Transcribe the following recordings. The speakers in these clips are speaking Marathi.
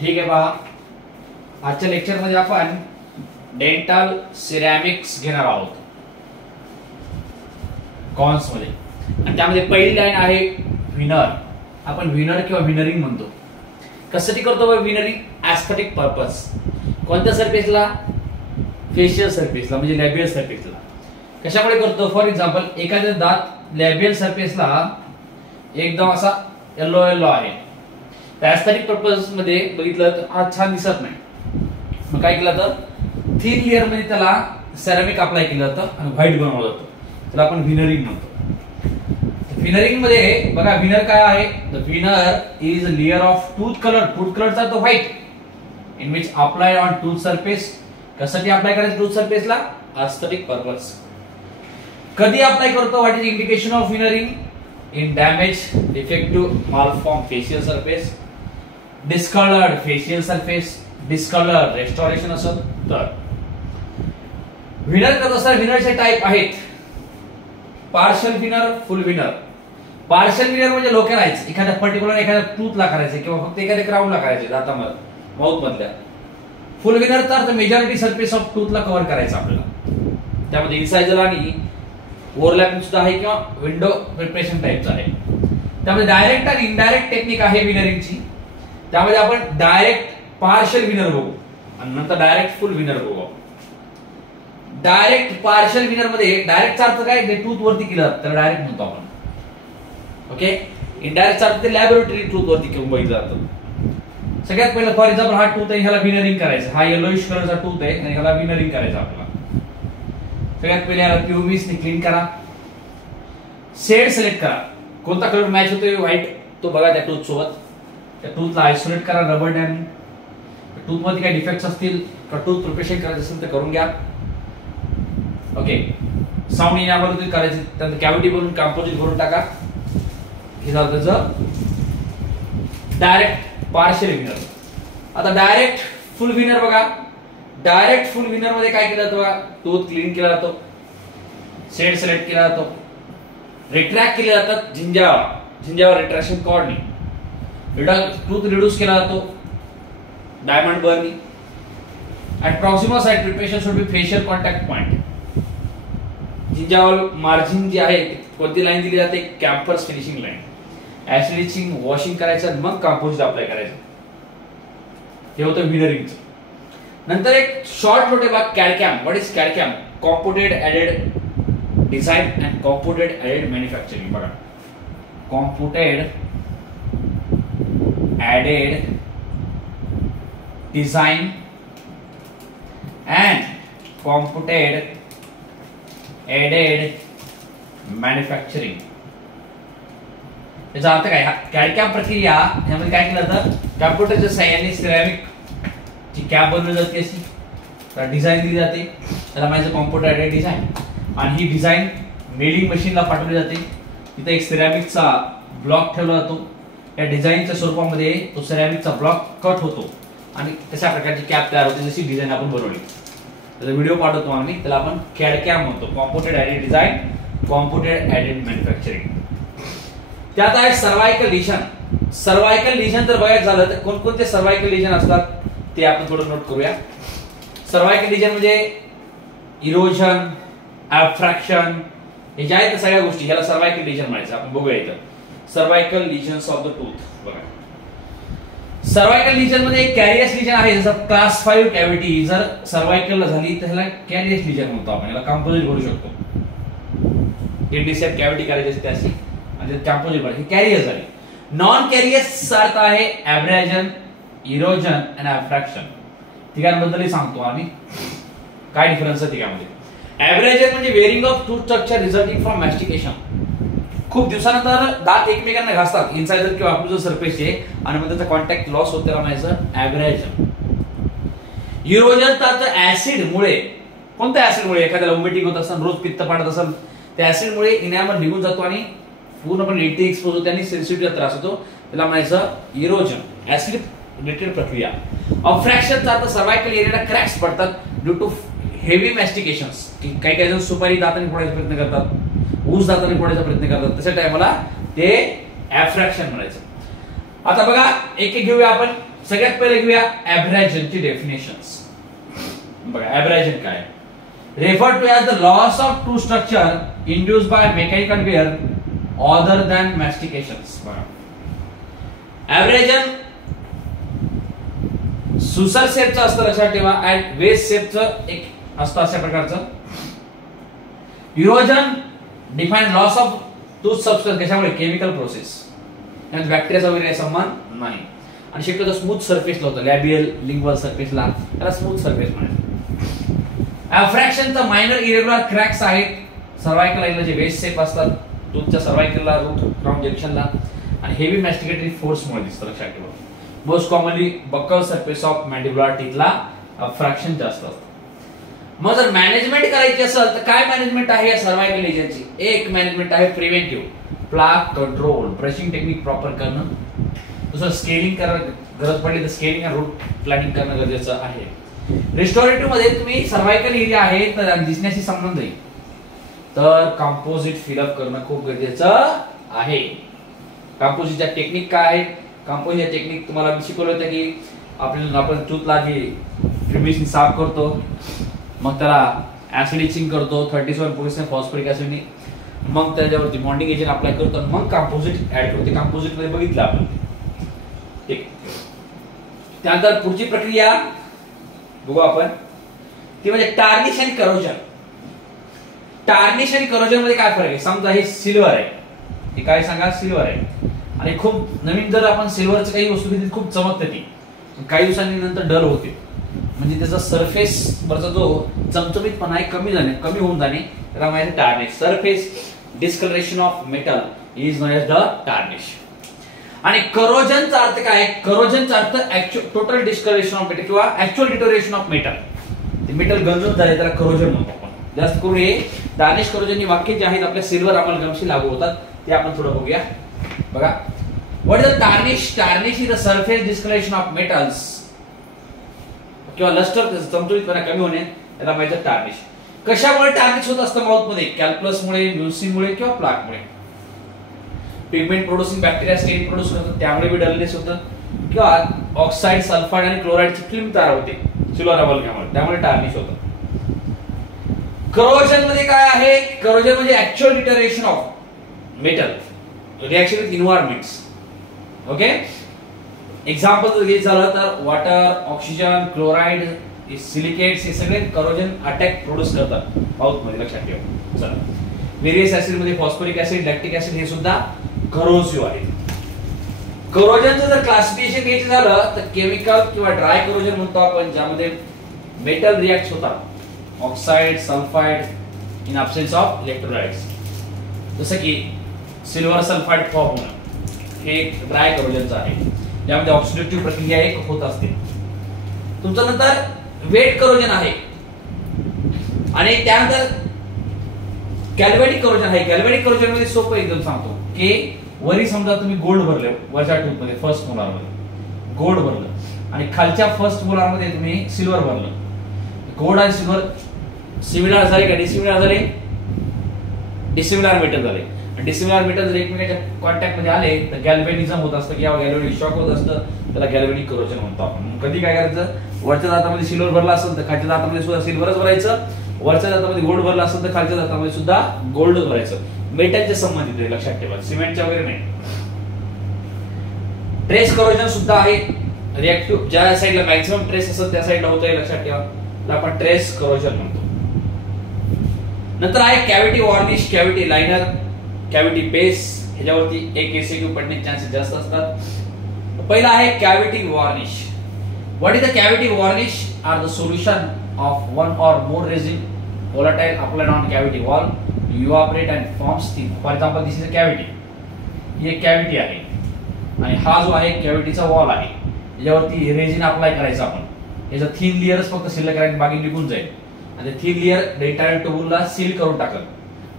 ठीक आहे पहा, आजच्या लेक्चर मध्ये आपण डेंटल सिरॅमिक्स घेणार आहोत कॉन्स मध्ये, आणि त्यामध्ये पहिली लाईन आहे व्हिनर. आपण व्हिनर किंवा व्हिनरिंग म्हणतो. कशासाठी करतो व्हिनरिंग? Aesthetic purpose. कोणत्या सरफेसला? फेशियल सरफेसला, म्हणजे लॅबियल सरफेसला. कशामुळे करतो? फॉर एक्झाम्पल, एखादा दात लॅबियल सरफेसला एकदम असा येलो येलो आहे, एस्थेटिक पर्पस मध्ये बघितलं तर हा छान दिसत नाही. मग काय केलं तर थिन लेअर मध्ये त्याला सेरामिक अप्लाय केलं जातं आणि व्हाईट बनवलं जातं. त्याला आपण व्हिनरिंग म्हणतो. व्हिनरिंग मध्ये बघा, व्हिनर काय आहे? The veneer is a layer of tooth colour. Tooth कलरचा तो white in which apply on tooth surface. कशासाठी अप्लाय करायचं टूथ सरफेसला? Aesthetic purpose. कधी अप्लाय करतो? What is indication of veneering? In damage, defective, malform facial surface, discoloured facial surface, discolour restoration असेल तर. व्हिनर करत असताना व्हिनरचे टाइप आहेत: partial veneer, full veneer. Partial veneer म्हणजे लोकलाइज, एखाद्या पर्टिक्युलर एखाद्या टूथला करायचे किंवा फक्त एखाद्या क्राउनला करायचे, दातामध्ये माउथ मधल्या. फुल व्हिनरचा अर्थ मेजॉरिटी सरफेस ऑफ टूथला कव्हर करायचं आपल्याला. त्यामध्ये इन्सायझर आणि ओव्हरलॅपिंग सुद्धा आहे किंवा विंडो प्रिपरेशन टाइपचा आहे. त्यामध्ये डायरेक्ट आणि इनडायरेक्ट टेक्निक आहे व्हिनरिंगची. त्यामध्ये आपण डायरेक्ट पार्शल व्हिनर बघू आणि नंतर डायरेक्ट फुल व्हिनर बघू. डायरेक्ट पार्शल व्हिनर मध्ये डायरेक्टचा अर्थ काय? ते टूथ वरती केलं तर डायरेक्ट म्हणतो आपण. ओके. इनडायरेक्टचा अर्थ ते लॅबोरेटरी टूथ वरती घेऊन बघितलं जातं. सगळ्यात पहिलं फॉर एक्झाम्पल हा टूथ आहे, ह्याला व्हिनरिंग करायचं. हा येलोइश कलरचा टूथ आहे आणि ह्याला व्हिनरिंग करायचं आपल्याला. सगळ्यात पहिले याला क्यूबिस ने क्लीन करा. शेड सिलेक्ट करा. कोणता कलर मॅच होतोय व्हाईट तो बघा त्या टूथ सोबत. त्या टूथला आयसोलेट करा रबर डॅम. टूथ मध्ये काही डिफेक्ट्स असतील किंवा टूथ प्रिपरेशन करायचं असेल तर करून घ्या. ओके. साऊंड इनॅबल करायचं, त्यानंतर कॅव्हिटी भरून कंपोजिट भरून टाका. हे झालं त्याचं डायरेक्ट पार्शियल व्हिनर. आता डायरेक्ट फुल व्हिनर बघा. डायरेक्ट फुल व्हिनर मध्ये काय केलं जातं बघा? टूथ क्लीन केला जातो, शेड सिलेक्ट केला जातो, रिट्रॅक्ट केले जातात झिंजावर रिट्रॅक्शन कॉर्डनी, टूथ रिड्यूस केला जातो डायमंड बर्नी. At proximal side preparation should be facial contact point. झिंजावर मार्जिन जी आहे कोणती लाईन दिली जाते? Chamfers finishing line. Acid etching, washing करायचं, मग कंपोजिट अप्लाय करायचं. हे होतं व्हिनरिंगचं. नंतर एक शॉर्ट नोट आहे बघा, CAD CAM. What is CAD CAM? Computed aided design and computed aided manufacturing. बघा, computed aided design and computed aided manufacturing. याचा अर्थ काय? कॅडकॅम प्रक्रिया यामध्ये काय केलं जातं? कॉम्प्युटरच्या साहाय्याने सिरॅमिक ची कॅप बनवली जाते, अशी डिझाईन दिली जाते, त्याला म्हणायचं कॉम्प्युटर ऍडेड डिझाइन. आणि ही डिझाईन मेलिंग मशीनला पाठवली जाते. तिथे एक सिरॅमिकचा ब्लॉक ठेवला जातो. या डिझाईनच्या स्वरूपामध्ये तो सिरॅमिकचा ब्लॉक कट होतो आणि तशा प्रकारची कॅप तयार होते जशी डिझाईन आपण बनवली. त्याचा व्हिडिओ पाठवतो आम्ही, त्याला आपण कॅडकॅम म्हणतो. Computed added design, computed added manufacturing. त्यात आहे सर्वायकल लिजन. सर्वायकल लिजन जर बघायचं झालं तर कोणकोणते सर्वायकल लिजन असतात ते आपण थोडं नोट करूया. सर्वायकल लिजन म्हणजे इरोजन, ॲब्फ्रॅक्शन, हे जे आहेत सगळ्या गोष्टी ह्याला सर्वायकल लिजन म्हणायचं. आपण बघूया इथं cervical lesions of the tooth. बघा, सर्वायकल लिजन मध्ये एक कॅरियस लिजन आहे, जसं क्लास 5 कॅव्हिटी जर सर्वायकलला झाली तर ह्याला कॅरियस लिजन म्हणतो आपण. याला कंपोजिट करू शकतो. इंडिसेट कॅव्हिटी करायची असते अशी आणि कंपोजिट ही कॅरियस झाली. नॉन कॅरियस अर्थ आहे ॲब्रॅजन, इरोजन आणि ॲब्फ्रॅक्शन. तिघांबद्दलही सांगतो आम्ही काय डिफरन्स आहे तिघांमध्ये. ॲब्रॅजन म्हणजे wearing of tooth structure resulting from mastication. खूप दिवसानंतर दात एकमेकांना घासतात, इन्सायझर किंवा ऑक्लुजल सरफेसचे, आणि मग त्याचा कॉन्टॅक्ट लॉस होते, त्याला म्हणायचं ॲब्रॅजन. इरोजन तर ऍसिड मुळे, कोणत्या ऍसिड मुळे? एखाद्याला वॉमिटिंग होत असेल, रोज पित्त पाडत असेल, त्या ऍसिड मुळे इनॅमल निघून जातो आणि पूर्णपणे इटी एक्सपोज होते आणि सेन्सिटिव्हिटीचा त्रास होतो, त्याला म्हणायचं इरोजन, ऍसिड रिलेटेड प्रक्रिया. अफ्रॅक्शनचा अर्थ सर्वायकल एरियाला क्रॅक्स पडतात ड्यू टू हेवी मॅस्टिकेशन्स. काही काही जण सुपारी दाताने फोडायचा प्रयत्न करतात, ऊस दाताने फोडायचा प्रयत्न करतात, तशा टायमाला ते ॲफ्रॅक्शन म्हणायचं. आता बघा एक एक घेऊया आपण. सगळ्यात पहिले घेऊया एब्रॅजनची डेफिनेशन्स. बघा एब्रॅजन काय, referred to as the loss of true structure induced by mechanical wear other than mastications. एब्रॅजन सुसर शेपचं असतं लक्षात ठेवा, आणि वेस्ट शेपचं एक असतं अशा प्रकारचं. Erosion define loss of tooth substance, कशामुळे केमिकल प्रोसेस, यात बॅक्टेरियाचा वगैरे संबंध नाही. आणि शक्यतो स्मूथ सरफेसला होतं, लॅबियल लिंग्वल सरफेसला त्याला स्मूथ सरफेस म्हणायचं. अफ्रॅक्शनचा मायनर इरेग्युलर क्रॅक्स आहेत सर्वायकल लाईनला, जे वेस्ट शेप असतात टूथच्या सर्वायकलला, रूट क्राउन जंक्शनला, आणि हेवी मॅस्टिकेटरी फोर्समुळे दिसतं लक्षात ठेवा. Most commonly buccal surface of mandibular टीथला अफ्रॅक्शन जास्त असतं. मग जर मॅनेजमेंट करायची असेल तर काय मॅनेजमेंट आहे या सर्वायकल लेजनची? एक मॅनेजमेंट आहे preventive, plaque control, brushing technique proper करणं. दुसरं स्केलिंग करणं, गरज पडली तर स्केलिंग आणि रूट प्लॅनिंग करणं गरजेचं आहे. रिस्टोरेटिव्ह मध्ये तुम्ही सर्वायकल एरिया आहे तर दिसण्याशी संबंध आहे, तर कंपोजिट फिलअप करणं खूप गरजेचं आहे. कंपोजिटच्या टेक्निक काय आहेत? कंपोजिट टेक्निक तुम्हाला मी शिकवलं होतं की आपण टूथला जी प्रिमिशनी साफ करतो, मग त्याला ऍसिड इचिंग करतो 37% फॉस्फरिक ऍसिडने, मग त्याच्यावरती बॉन्डिंग एजंट अप्लाय करतो, मग कंपोजिट ऍड करतो. कंपोजिट मध्ये बघितलं आपण. ठीक, त्यानंतर पुढची प्रक्रिया बघू आपण, ती म्हणजे टार्निश आणि करोजन. टार्निश आणि करोजन मध्ये काय फरक आहे? समजा हे सिल्वर आहे, हे काय सांगा सिल्वर आहे, आणि खूप नवीन जर आपण सिल्वरचं काही वस्तू घेतली खूप चमकते ती, काही दिवसांनी नंतर डल होते, म्हणजे त्याचा सरफेस वरचा जो चमचमीतपणा आहे कमी होऊन जाणे, त्याला माहिती tarnish. Surface discoloration of metal is known as the tarnish. आणि करोजनचा अर्थ काय? करोजनचा अर्थ टोटल डिस्कलरेशन ऑफ मेटल किंवा ऍक्च्युअल डिटोरेशन ऑफ मेटल. ते मेटल गंजून झाले त्याला करोजन म्हणतो आपण. जास्त करून हे टार्निश करोजन ही वाक्य जे आहेत आपल्या सिल्वर अमलगमशी लागू होतात, ते आपण थोडं बघूया. बघा, what is the tarnish? Tarnish is the surface discoloration of metals किंवा लस्टर चमचमीतपणा कमी होणे, त्याला माहिती टार्निश. कशामुळे टार्निश होत असतं माउथ मध्ये? कॅल्प्लसमुळे, म्युसिनमुळे किंवा प्लाकमुळे. पिगमेंट प्रोड्युसिंग बॅक्टेरिया स्टेन प्रोड्यूस करतात, त्यामुळे बी डलनेस होतं, किंवा ऑक्साईड, सल्फाइड आणि क्लोराइडची फिल्म तयार होते सिल्वर अमलगमामुळे, त्यामुळे टार्निश होतं. करोजन मध्ये काय आहे? करोजन म्हणजे actual deterioration of metal reaction with environments. Okay, example जर घ्यायचं झालं तर वॉटर, ऑक्सिजन, क्लोराइड, सिलिकेट्स हे सगळे करोजन अटॅक प्रोड्यूस करतात माउथ मध्ये, लक्षात ठेवा. चला, वेरियस ऍसिड मध्ये फॉस्फरिक ऍसिड, लॅक्टिक ऍसिड हे सुद्धा करोसिव्ह आहे. करोजनचं जर क्लासिफिकेशन घ्यायचं झालं तर केमिकल किंवा ड्राय करोजन म्हणतो आपण, ज्यामध्ये मेटल रिएक्ट होतात oxide, sulphide in absence of electrolytes, जसं की सिल्वर सल्फाइड फॉर्म होणं, हे एक ड्राय करोजनचं आहे, ज्यामध्ये ऑक्सिडेटिव्ह प्रक्रिया एक होत असते. तुमचं नंतर वेट करोजन आहे, आणि त्यानंतर गॅल्व्हॅनिक करोजन आहे. गॅल्व्हॅनिक करोजन मध्ये सोपं एकदम सांगतो की वरी समजा तुम्ही गोल्ड भरले वरच्या टूथ मध्ये, फर्स्ट मोलार मध्ये गोल्ड भरलं, आणि खालच्या फर्स्ट मोलार मध्ये तुम्ही सिल्वर भरलं. गोल्ड आणि सिल्वर सिमिलर झाले का डिसिमिलर झाले? डिसिमिलर मेटल झाले. डिसिमिलर मेटल जर एकमेकांच्या कॉन्टॅक्ट मध्ये आले तर गॅल्व्हॅनिझम होत असतं किंवा गॅल्व्हॅनिक शॉक होत असतं, त्याला गॅल्व्हॅनिक करोजन म्हणतो आपण. कधी काय करायचं? वरच्या दातामध्ये सिल्वर भरला असेल तर खालच्या दातामध्ये सुद्धा सिल्वरच भरायचं, वरच्या दातामध्ये गोल्ड भरला असेल तर खालच्या दातामध्ये सुद्धा गोल्ड भरायचं. मेटलच्या संबंधित आहे, लक्षात ठेवा, सिमेंटच्या वगैरे नाही. ट्रेस करोजन सुद्धा आहे, रिएक्टिव्ह ज्या साईडला मॅक्सिमम ट्रेस असेल त्या साईडला होतंय, लक्षात ठेवा, आपण ट्रेस करोजन म्हणतो. नंतर आहे cavity varnish, cavity liner, cavity base, ह्याच्यावरती एक एसीक्यू पडण्याचे चान्सेस जास्त असतात. पहिला आहे cavity varnish. What is the cavity varnish? Are the solution of one or more resin volatile applied on cavity wall to evaporate and forms thin. For example, this is a cavity. ही एक कॅव्हिटी आहे, आणि हा जो आहे कॅव्हिटीचा वॉल आहे, याच्यावरती रेझिन अप्लाय करायचं आपण. याचा थिन लेअरच फक्त शिल्लक राहील, बाकी निघून जाईल, आणि थिन लेअर डेंटाइल ट्यूबुलला सील करून टाकल,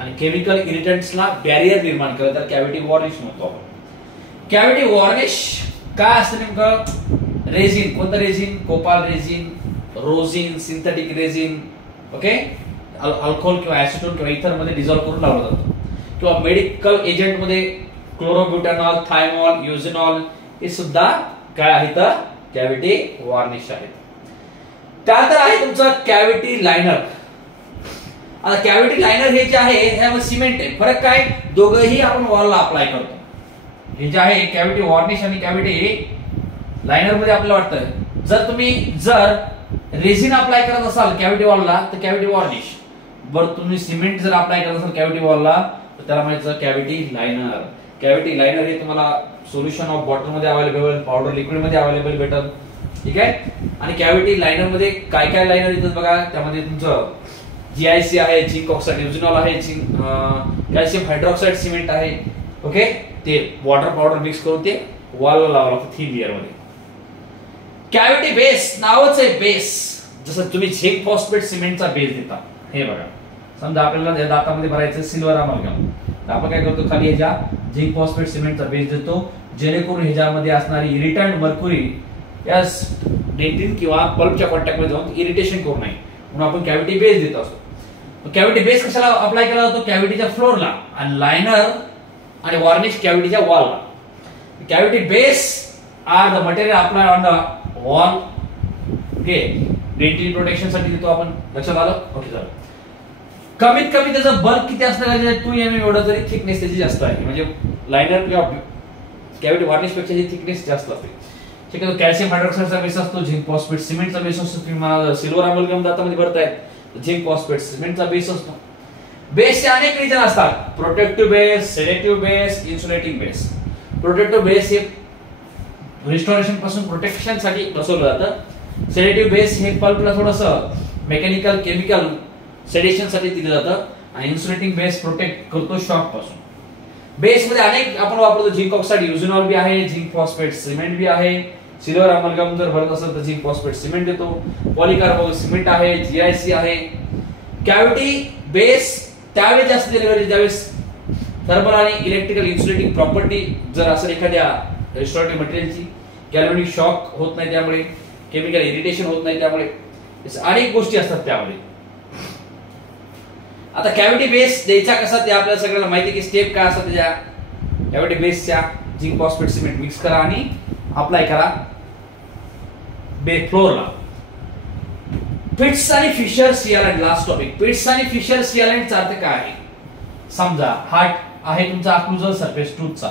आणि केमिकल इरिटंट्सला बॅरियर निर्माण करत, तर कॅव्हिटी वॉर्निश म्हणतो आपण. कॅव्हिटी वॉर्निश काय असतं नेमकं? रेझिन, कोणतं resin? Copal resin, rosin, synthetic resin, okay, alcohol किंवा ऍसिटोन किंवा इथर मध्ये डिझॉल्व्ह करून लावलं जातं, किंवा मेडिकल एजंट मध्ये क्लोरोब्युटानॉल, थायमॉल, युझेनॉल हे सुद्धा काय आहे तर कॅव्हिटी वॉर्निश आहेत. त्यानंतर आहे तुमचं कॅव्हिटी लायनर. आता कॅव्हिटी लायनर हे जे आहे ह्यामध्ये सिमेंट आहे. फरक काय, दोघंही आपण वॉलला अप्लाय करतो. हे जे आहे कॅव्हिटी वॉर्निश आणि कॅव्हिटी लायनर मध्ये आपल्याला वाटतं जर तुम्ही रेझिन अप्लाय करत असाल कॅव्हिटी वॉलला तर कॅव्हिटी वॉर्निश, बरं तुम्ही सिमेंट जर अप्लाय करत असाल कॅव्हिटी वॉलला तर त्याला म्हणायचं कॅव्हिटी लायनर. कॅव्हिटी लायनर हे तुम्हाला सोल्युशन ऑफ बॉटल मध्ये अवेलेबल, पावडर लिक्विड मध्ये अवेलेबल भेटल. ठीक आहे. आणि कॅव्हिटी लायनर मध्ये काय काय लायनर येतात बघा, त्यामध्ये तुमचं GIC आहे, झिंक ऑक्साईड युजिनॉल आहे, कॅल्शियम हायड्रॉक्साईड सिमेंट आहे. ओके, ते वॉटर पावडर मिक्स करून ते वॉलला लावावं लागतं थिन लेअर मध्ये. कॅव्हिटी बेस नावच आहे बेस. जसं तुम्ही झिंक फॉस्फेट सिमेंटचा बेस देता. हे बघा, समजा आपल्याला दातामध्ये भरायचं सिल्वर अमॅल्गम, तर आपण काय करतो खाली ह्याच्या झिंक फॉस्फेट सिमेंटचा बेस देतो, जेणेकरून ह्याच्यामध्ये असणारी इरिटंट मर्क्युरी या डेंटिन किंवा पल्पच्या कॉन्टॅक्ट मध्ये जाऊन इरिटेशन करू नये म्हणून आपण कॅव्हिटी बेस देत असतो. कॅव्हिटी बेस कशाला अप्लाय केला जातो, कॅव्हिटीच्या फ्लोरला, आणि लायनर आणि वॉर्निश कॅव्हिटीच्या वॉलला. Cavity base are the material apply on the wall. Okay, dentin protection साठी देतो आपण. लक्षात आलं? ओके, चला. कमीत कमी त्याचं बल्क किती असतं, 2 mm एवढं तरी थिकनेस त्याची जास्त आहे. म्हणजे लायनर किंवा कॅव्हिटी वॉर्निश पेक्षा थिकनेस जास्त असते. ठीक आहे. कॅल्शियम हायड्रॉक्साईडचा बेस असतो, झिंक फॉस्फेट सिमेंटचा बेस असतो. तुम्ही सिल्वर अमॅल्गम दातामध्ये भरताय, झिंक फॉस्फेट सिमेंटचा बेस असतो. बेसचे अनेक रिजन असतात, protective base, sedative base, insulating base. Protective base हे रिस्टोरेशन पासून प्रोटेक्शन साठी बसवलं जातं. सेडेटिव्ह बेस हे पल्पला थोडंसं मेकॅनिकल केमिकल सेडेशन साठी दिलं जातं. आणि इन्सुलेटिंग बेस प्रोटेक्ट करतो शॉक पासून. बेस मध्ये अनेक आपण वापरतो, झिंक ऑक्साईड युजिनॉल बी आहे, झिंक फॉस्फेट सिमेंट बी आहे. सिल्वर अमॅल्गम जर भरत असेल तर झिंक फॉस्फेट सिमेंट देतो, पॉलिकार्बोनेट सिमेंट आहे, GIC आहे. कॅव्हिटी बेस त्यावेळेस जास्त दिले पाहिजे ज्यावेळेस थर्मल आणि इलेक्ट्रिकल इन्सुलेटिंग प्रॉपर्टी जर असेल एखाद्या रेस्टॉरंट मटेरियलची, गॅल्व्हॅनिक शॉक होत नाही त्यामुळे, केमिकल इरिटेशन होत नाही त्यामुळे, अनेक गोष्टी असतात त्यामध्ये. आता कॅव्हिटी बेस द्यायचा कसा ते आपल्याला सगळ्यांना माहिती की स्टेप काय असतात त्याच्या. कॅव्हिटी बेसच्या झिंक फॉस्फेट सिमेंट मिक्स करा आणि अप्लाय करा फ्लोरला. पिट्स आणि फिशर सियालंट. लास्ट टॉपिक, पिट्स आणि फिशर सियालंटचा अर्थ काय आहे. समजा हार्ट आहे तुमचा अक्लुझल सरफेस टूथचा,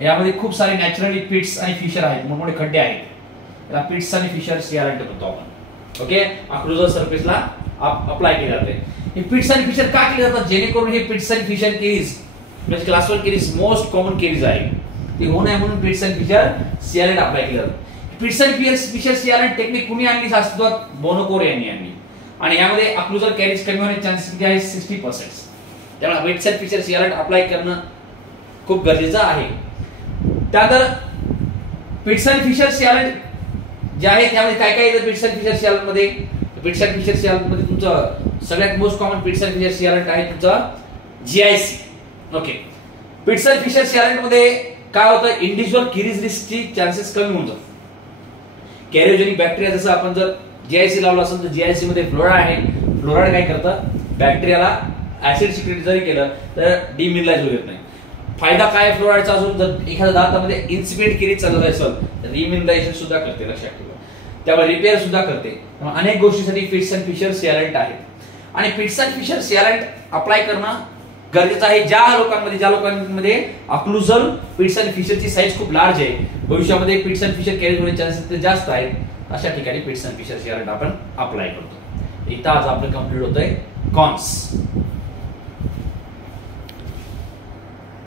यामध्ये खूप सारे नॅचरली पिट्स आणि फिशर आहेत, मोठमोठे खड्डे आहेत. याला पिट्स आणि फिशर सियालंट म्हणतो आपण. ओके, अक्लुझल सरफेसला अप्लाय केले जाते. हे पिट्स आणि फिशर का केले जातात, जेणेकरून हे पिट्स आणि फिशर केरीज म्हणजे class 1 caries most common caries आहे, ते होऊ नये म्हणून पिट्स आणि फिशर सियालंट अप्लाय केले जातात. पिट्स आणि फिशर सियालंट टेक्निक कुणी आणली अस्तित्वात, बोनोकोर यांनी आणली. आणि यामध्ये अक्लुझल कॅरीज कमी होण्याचे चान्सेस आहे 60%. त्यामुळे पिट्स आणि फिशर सियालंट अप्लाय करणं खूप गरजेचं आहे. त्यानंतर पिट्स आणि फिशर सियालंट जे आहे त्यामध्ये काय काय येतं पिट्स आणि फिशर सियालंट मध्ये. पिट्स आणि फिशर सियालंट मध्ये तुमचं सगळ्यात मोस्ट कॉमन पिट्स आणि फिशर सियालंट आहे तुमचा GIC. ओके, पिट्स आणि फिशर सियालंट मध्ये काय होतं, इंडिव्हिज्युअल किरीज रिस्कची चान्सेस कमी होऊन जातात. कॅरिओजेनिक बॅक्टेरिया जसं आपण जर GIC लावला असेल तर GIC मध्ये फ्लोराइड आहे. फ्लोराइड काय करतं, बॅक्टेरियाला ऍसिड सिक्रेट जरी केलं तर डिमिनरलाइज होत नाही. फायदा काय फ्लोराइडचा, अजून जर एखाद्या दातामध्ये इन्सिपिएंट किरीज चालत असेल तर डिमिनरलायझेशन सुद्धा करते, लक्षात ठेवा. त्यामुळे रिपेअर सुद्धा करते. अनेक गोष्टीसाठी पिट्स अँड फिशर सियालंट आहेत. आणि पिट्स अँड फिशर सियालंट अप्लाय करणं गरजेचं आहे ज्या लोकांमध्ये अक्लुझल पिट्स अँड फिशरची साईज खूप लार्ज आहे, भविष्यामध्ये पिट्स अँड फिशर कॅरी होण्याचे चान्सेस जास्त आहेत, अशा ठिकाणी पिट्स अँड फिशर सियालंट आपण अप्लाय करतो. इथं आज आपलं कंप्लीट होतंय कॉन्स.